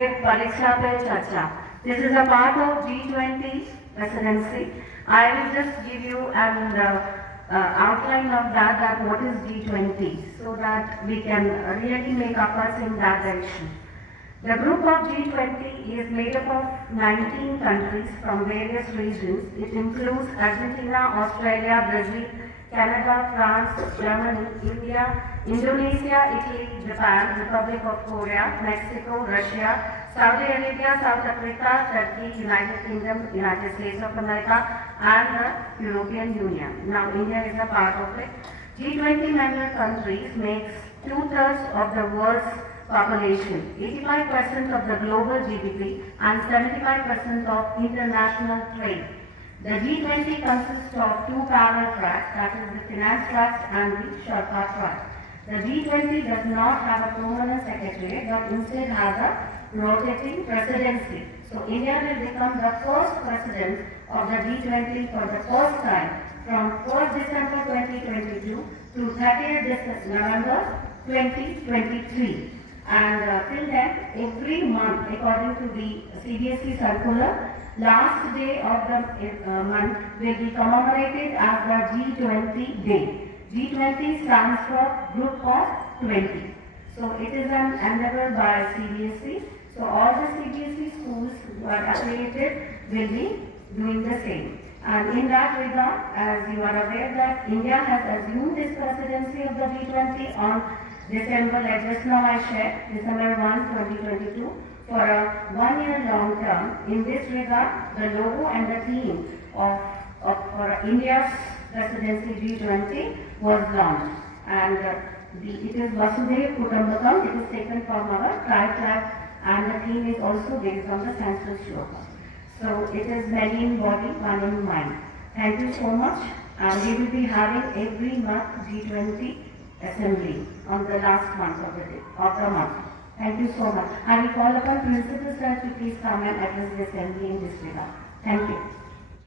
Pariksha Pe Charcha. This is a part of G20 presidency. I will just give you an outline of that what is G20, so that we can really make efforts in that direction. The group of G20 is made up of 19 countries from various regions. It includes Argentina, Australia, Brazil, Canada, France, Germany, India, Indonesia, Italy, Japan, Republic of Korea, Mexico, Russia, Saudi Arabia, South Africa, Turkey, United Kingdom, United States of America, and the European Union. Now India is a part of it. G20 member countries makes 2/3 of the world's population, 85% of the global GDP, and 75% of international trade. The G20 consists of two parallel tracks, that is the finance tracks and the Sherpa track. The G20 does not have a permanent secretariat, but instead has a rotating presidency. So India will become the first president of the G20 for the first time from 1st December 2022 to 30th November 2023. And till then, every month, according to the CBSE circular, last day of the month will be commemorated as the G20 day. G20 stands for Group of 20. So it is an endeavor by CBSE. So all the CBSE schools who are affiliated will be doing the same. And in that regard, as you are aware that India has assumed this presidency of the G20 on December, like just now I shared, December 1, 2022, for a 1-year long term. In this regard, the logo and the theme for India's presidency G20 was launched. And it is Vasudev Kutumbakam. It is taken from our tri-flag, and the theme is also based on the Sanskrit shloka. So it is many in body, one in mind. Thank you so much. And we will be having every month G20 assembly on the last month of the month. Thank you so much. I will call upon Principal Sir to please come and address the assembly in this regard. Thank you.